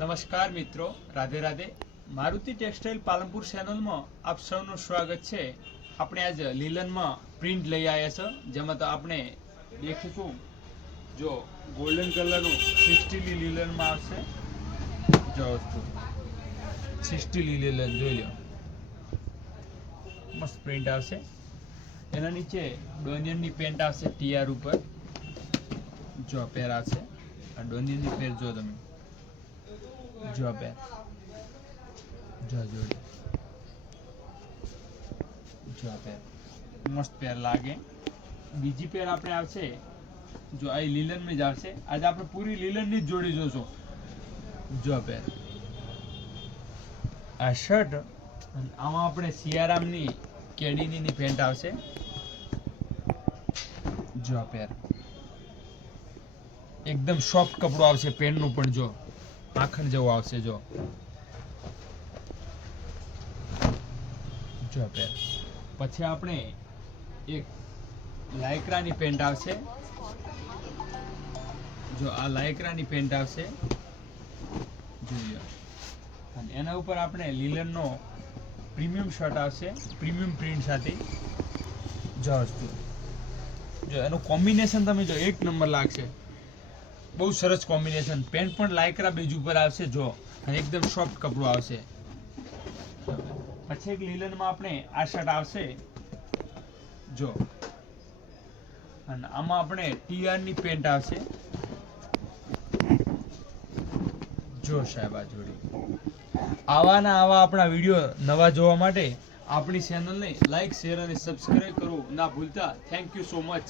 નમસ્કાર મિત્રો, રાધે રાધે. મારુતિ ટેક્સટાઇલ પાલનપુર ચેનલમાં આપ સૌનું સ્વાગત છે. આપણે આજ લીલનમાં પ્રિન્ટ લઈ આવ્યા છે, જેમાં તો આપણે દેખીશું જો ગોલ્ડન કલરનું 60 લીલનમાં આવશે. જો વસ્તુ 60 લીલન જોઈ લો, મસ્ત પ્રિન્ટ આવશે. એના નીચે ડોનિયનની પેન્ટ આવશે ટીઆર ઉપર. જો પેર આવશે, આ ડોનિયનની પેર જો તમે જો પેર જો જોડી જો પેર મસ્ત પેર લાગે. બીજી પેર આપણે આવશે જો આ લીલન માં જ આવશે. આજે આપણે પૂરી લીલન ની જ જોડી જોશો. જો પેર આ શર્ટ, આમાં આપણે સિયારામની કેડીની પેન્ટ આવશે. જો પેર એકદમ સોફ્ટ કપડું આવશે. પેનનું પણ જો માખણ જેવું આવશે. જો પેર પછી આપણે એક લાયક્રાની પેન્ટ આવશે. જો આ લાયક્રાની પેન્ટ આવશે જોઈએ. અને એના ઉપર આપણે લીલનનો પ્રીમિયમ શર્ટ આવશે, પ્રીમિયમ પ્રિન્ટ સાથે. જો વસ્તુ જો એનું કોમ્બિનેશન તમે જો એક નંબર લાગશે. બહુ સરસ કોમ્બિનેશન. પેન્ટ પણ લાયક્રા બેઝ ઉપર આવશે. જો અને એકદમ સોફ્ટ કપડું આવશે. પછી એક લીલનમાં આપણે આ શર્ટ આવશે જો, અને આમાં આપણે ટીઆર ની પેન્ટ આવશે. જો સાહેબ આ જોડી. આવા આપણા વિડીયો નવા જોવા માટે આપણી ચેનલને લાઈક, શેર અને સબસ્ક્રાઇબ કરવું ના ભૂલતા. Thank you so much.